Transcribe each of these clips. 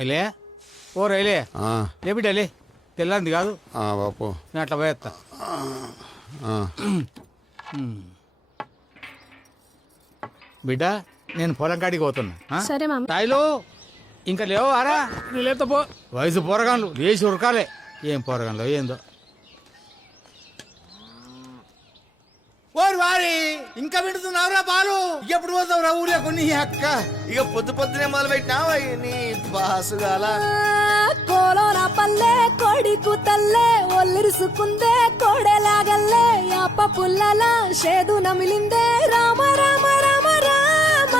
రైలే ఓ రైలే లేపిటలే తెల్లంది కాదు బాపు నేను అట్లా పోయేస్తా. బిడ్డ నేను పొలం కాడికి పోతున్నా. సరే మామ. తాయిలు ఇంకా లేవు ఆరా నీ లేత పో. వయసు పోరగాన్లు లేచి ఉరకాలే. ఏం పోరగాన్లో ఏందో. ఓరి వారి ఇంకా వింటున్నావురా బాలు. ఎప్పుడు పోతావురా ఊళ్ళో కొన్ని అక్క. ఇక పొద్దు పొద్దునే మొదలు పెట్టినావా నీ బాసుగాల. కోలోన పల్లె కోడి కూతల్లే ఒల్లిరుసుకుందే కోడెలాగల్లే యాప పుల్లల షేదు నమిలిందే రామ రామ రామ రామ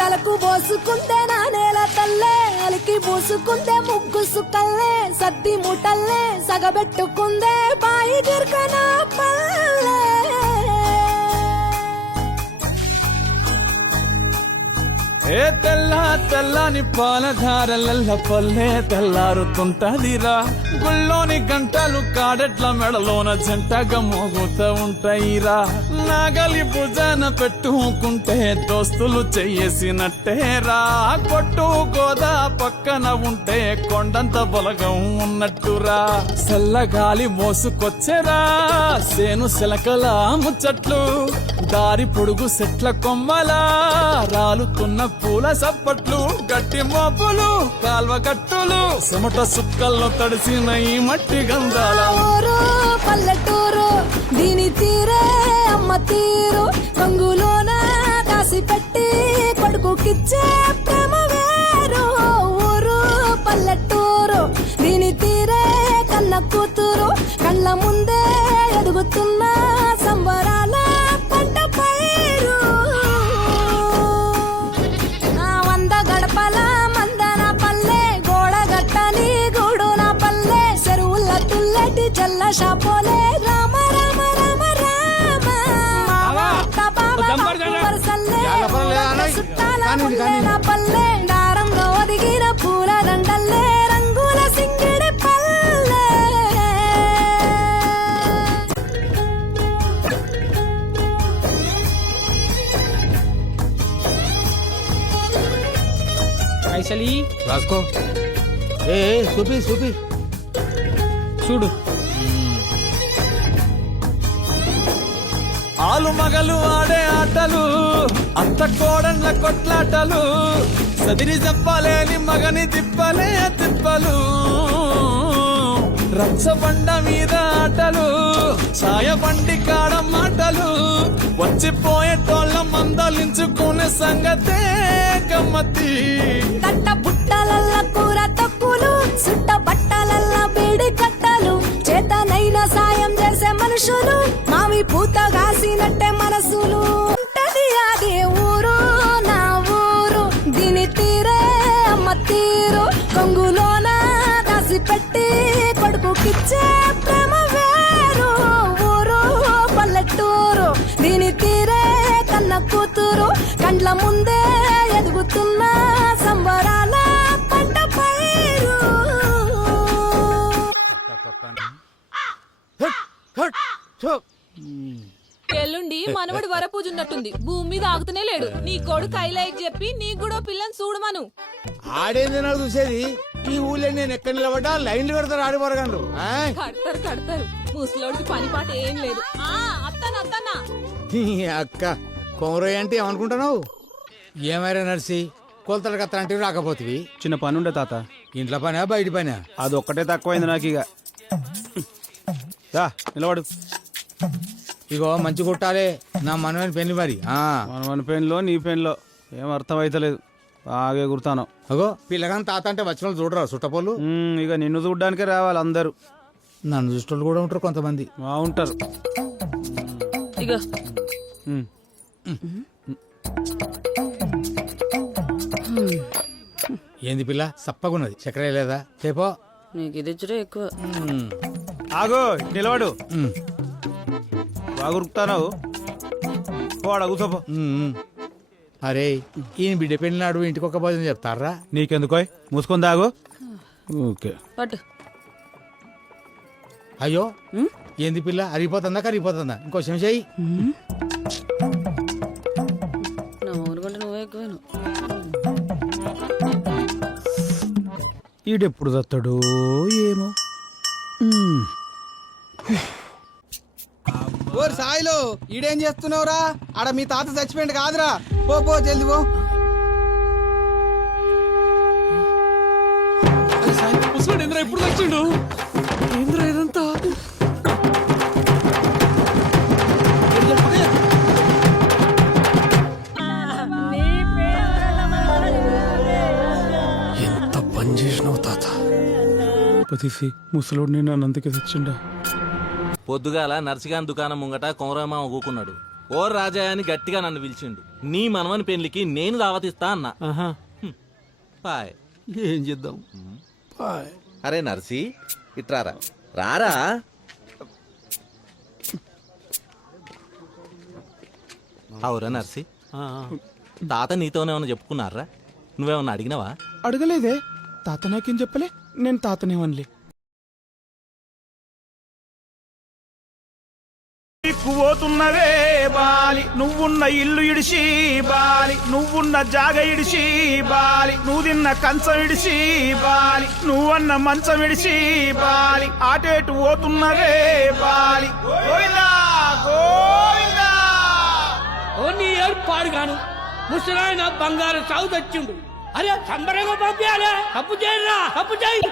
తలకు పోసుకుందే నా నేల తల్లే అలికి పూసుకుందే ముగ్గు సుక్కల్లే సద్ది ముటల్లే సగబెట్టుకుందే బాయి గిర్కన పల్లె. ఏ తెల్ల తెల్లని పాలధారలల్ల పల్లె తెల్లారుతుంటదిరా. గుళ్ళోని గంటలు కాడెట్ల మెడలోన జంటగా మోగుతూ ఉంటాయిరా. నాగలి భుజాన పెట్టుకుంటే దోస్తులు చెయ్యేసినట్టేరా. కొట్టు గోదా పక్కన ఉంటే కొండంత బలగం ఉన్నట్టురా. చల్లగాలి మోసుకొచ్చెరా సేను శిలకల ముచ్చట్లు. దారి పొడుగు చెట్ల కొమ్మలా రాలుతున్న పూల సప్పట్లు. గట్టి మోపులు కాల్వ గట్టులు చెమట సుక్కల్లో తడిసిన ఈ మట్టి గంధాల. ఊరు పల్లెటూరు దీని తీరే అమ్మ తీరు రంగులోన దాసి పెట్టి కొడుకుకిచ్చే ప్రేమ వేరు. ఊరు పల్లెటూరు దీని తీరే కన్న కూతురు కళ్ళ ముందే ఎదుగుతున్న సంబరాల పంట పైరు. వంద గడపల మందన పల్లె గోడగట్టని గూడున పల్లె చెరువుల తుల్లటి జల్ల షాపోలే రామ రామ రామ రామ పల్లె దారంలో ఒదిగిన పూల దండల్లే రంగుల సింగిడి పల్లె. పైసలి రాసుకో. ఏ చూపి చూపి చూడు. ఆలు మగలు ఆడే ఆటలు అత్త కోడళ్ళ కొట్లాటలు. సదిరి చెప్పలేని మగని తిప్పలే తిప్పలు. రచ్చబండ మీద ఆటలు ఛాయ బండి కాడ మాటలు. వచ్చిపోయేటోళ్ళ మందలించుకునే సంగతే గమ్మతి. కట్ట పుట్టలల్ల కూర తక్కువలు సుట్ట బట్టలల్ల బేడి కట్టలు చేతనైన సాయం చేసే మనుషులు మావి పూత కాసినట్టే మనసులు. ఉంటది అదే ఊరు నా ఊరు దీని తీరే అమ్మ తీరు కొంగులోన దాసి పెట్టి కొడుకుకిచ్చే ప్రేమ వేరు. ఊరు పల్లెటూరు దీని తీరే కన్న కూతురు కండ్ల ముందే ఎదుగుతున్న సంబరాల పంట పైరు. ఎల్లుండి మనవడి వరపూజ ఉన్నట్టుంది. భూమి మీద ఆగుతూనే లేడు. నీ కొడుకు కైలాయికి చెప్పి నీకు కూడా పిల్లని చూడమను. ఆడేంది నాకు చూసేది. ఈ ఊళ్ళో నేను ఎక్కడ నిలబడ్డా లైన్లు పెడతారు ఆడి పొరగాండ్లు. కడతారు కడతారు. ముసలోడికి పని పాట ఏం లేదు. అత్తనా అత్తనా అక్క కొమరయ్య అంటే ఏమనుకుంటున్నావు? ఏమైనా నర్సి కొలతలు కత్త అంటే రాకపోతుంది. చిన్న పని ఉండే తాత. ఇంట్లో పనా బయట పనా? అది ఒక్కటే తక్కువైంది నాకు. ఇక నిలబడు. ఇగో మంచి కొట్టాలే నా మనవని పెళ్లి మరి. మన పెన్లో నీ పెన్లో ఏం అర్థం అవుతలేదు. బాగా గుర్తాను. అగో పిల్లగాని తాత అంటే వచ్చిన వాళ్ళు చూడరా చుట్టపోళ్ళు. ఇక నిన్ను చూడ్డానికే రావాలి అందరూ. నన్ను చూసేటోళ్ళు కూడా ఉంటారు కొంతమంది. బాగుంటారు. ఇక ఏంది పిల్ల సప్పగున్నది చక్కెర లేదా చేపో. నీకు ఇది ఇచ్చుడే ఎక్కువ. ఆగో నిలబడు. బాగా ఉరుకుతావు. పోడా కూర్చోపో. అరే ఈయన బిడ్డ పెళ్ళినాడు ఇంటికి ఒక భోజనం చెప్తారా? నీకెందుకో మూసుకొని తాగు. ఓకే పట్టు. అయ్యో ఏంది పిల్ల అరిగిపోతుందా కరిగిపోతుందా? ఇంకో చెంచాయి. నా ఊరుకుంటే నువ్వే ఎక్కువేను. ఈడెప్పుడు తత్తాడో ఏమో. ఓరు సాయిలు ఈడేం చేస్తున్నావురా? ఆడ మీ తాత చచ్చిపోయింది కాదురా. పో పో జల్ది పో. ఎప్పుడు తెచ్చిండు ఏంద్రా ఇదంతా? ఎంత పని చేసినావు తాత. పతిసి ముసలోడిని నన్ను అందుకే తెచ్చిండా. పొద్దుగాల నర్సిగాన్ దుకాణం ముంగట కొమరమ్మ ఊకున్నాడు. ఓ రాజాయ్ అని గట్టిగా నన్ను పిలిచిండు. నీ మనవని పెళ్లికి నేను దావతిస్తా అన్నా. పాయ్ ఏం చేద్దాం. అరే నర్సి ఇట్రారా రారా. అవురా నర్సి, తాత నీతోనే ఏమన్నా చెప్పుకున్నారా? నువ్వేమన్నా అడిగినావా? అడగలేదే. తాత నాకేం చెప్పలే, నేను తాతనేమనలే. పోతున్నవే బాలి, నువ్వున్న ఇల్లు ఇడిసి బాలి, నువ్వున్న జాగ ఇడిసి బాలి, నువ్వు తిన్న కంచం ఇడిసి బాలి, నువ్వన్న మంచం ఇడిసి బాలి, ఆటేటు పోతున్నవే బాలి. గోవిందా గోవిందా. ఓ నీ ఏర్పాడు గాను ముసలాయన బంగారు సాగు తెచ్చిండు. అరే సంబరంగా పంపించాలే. తప్పు చేయరా, తప్పు చేయి.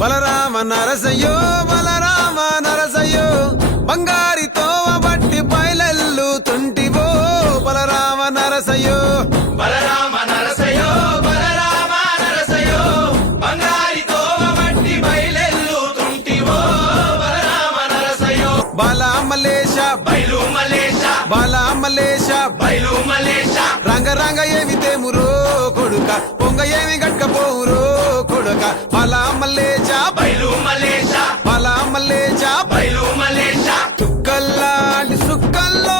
బలరామ నరసయ్యో బలరామ నరసయ్యో, బంగారితో బట్టి పైలెల్లు తుంటివో. బలరామ నరసయ్యో బలరామ నరసయ్యో బలరామ నరసయ్యో, బంగారితో బట్టి పైలెల్లు తుంటివో. బలరామ నరసయ్యో బాలా మలేష బైలు మలేష, బాలా మలేష బైలు మలేష, రంగ రంగ ఏమి తేమురో కొడుక, పొంగ ఏమి గట్టపోవురో కొడుక. బాలా మలేష బైలు మలేష, బాలా మలేష బైలు మలేష, చుక్కల్లాంటి సుక్కల్లో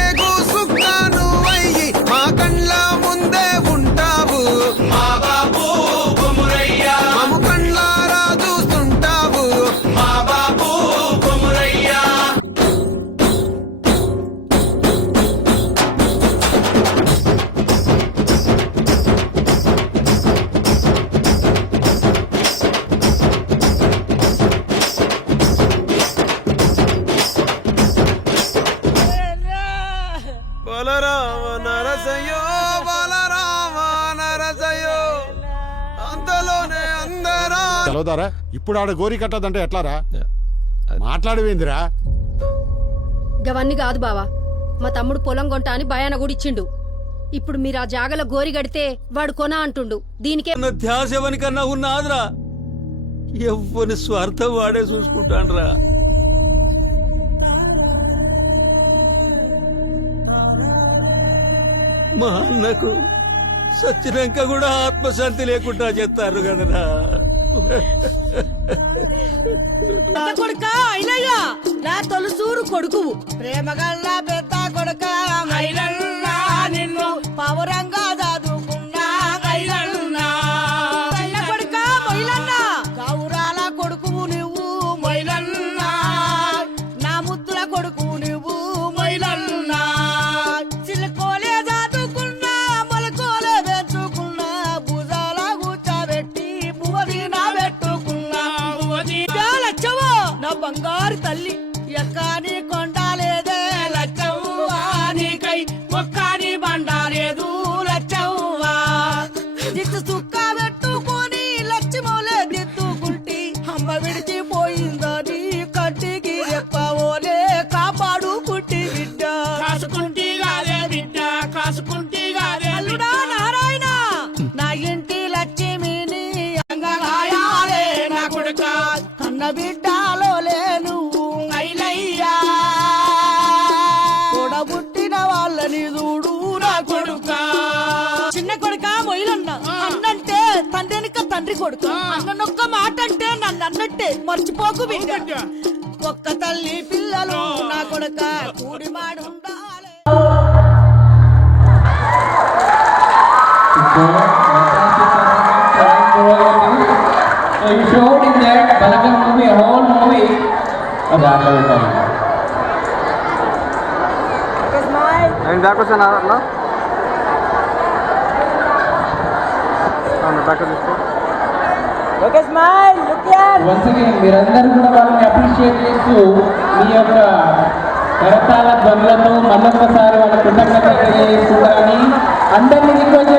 ఏగు సుక్క నువ్వయ్యి మా కండ్ల ముందే ఉంటావు. మా బాబు కొమురయ్యా మము కండ్లారా చూస్తుంటావు. మా బాబు కొమురయ్యా. బలరామ నరసయ్యో బలరామ నరసయ్యో, అంతలోనే అందరా. తెలవదారా ఇప్పుడు ఆడ గోరి కట్టదంటే ఎట్లారా? మాట్లాడవేందిరా? గవన్నీ కాదు బావా, మా తమ్ముడు పొలం కొంటా అని భయాన కూడా ఇచ్చిండు. ఇప్పుడు మీరు ఆ జాగలో గోరి గడితే వాడు కొనా అంటుండు. దీనికే ధ్యాస ఎవరికన్నా ఉన్నాదిరా. ఎవ్వని స్వార్థం వాడే చూసుకుంటాన్రా. మా అన్నకు సచ్చినాక కూడా ఆత్మశాంతి లేకుండా చేస్తారు కదరా. కొడుక అయినయ్యా, నా తొలుసూరు కొడుకు ప్రేమగల్ల పెద్ద కొడుక అయినన్నా, నిన్ను పవరంగా చదువుకున్నా అయినన్నా. కొడుక మొయిలన్నా, గౌరాల కొడుకు నువ్వు మొయిలన్నా, నా ముద్దుల కొడుకు నువ్వు మొయిలన్నా. చిలుకోలే చదువుకున్నా, మొలకోలే పెంచుకున్నా, భుజాల కూర్చోబెట్టి పువ్వదీన పెట్టుకున్నా. లచ్చవో నా బంగారు తల్లి, ఎక్కాని కొండాలేదే లచ్చవ్వా, నీకై ఒక్కాని బండాలేదు లచ్చవ్వా. దిత్తు సుక్క పెట్టుకొని లక్ష్మోలే దిత్తుకుంటి, అమ్మ విడిచిపోయిందని కంటికి రెప్పవోలే కాపాడు పుట్టి బిడ్డ. కాసుకుంటి కాదే బిడ్డ, కాసుకుంటి కాదే. అల్లుడా నారాయణ, నా ఇంటి లక్ష్మిని అంగనాయాలే నా కొడుక, కన్న బిడ్డలో లేను అయిలయ్యా. తోడబుట్టిన వాళ్ళని చూడు నా కొడుక. చిన్న కొడుక మొయిలన్న, అన్నంటే తండ్రినిక తండ్రి కొడుకు. అన్ననొక్క మాట అంటే నన్ను అన్నట్టే మర్చిపోకు బిడ్డ. ఒక్క తల్లి పిల్లలు నా కొడుక, కూడి మాడు ఉండాలి. You showed in that Balagam movie, a whole movie. It is my once again మీరందరూ కూడా వాళ్ళని అప్రిషియేట్ చేస్తూ మీ యొక్క కరతాళ ధ్వనులతో మళ్ళొక్కసారి వాళ్ళ కృతజ్ఞతలు తెలియజేసుకుంటారని అందరినీ రిక్వెస్ట్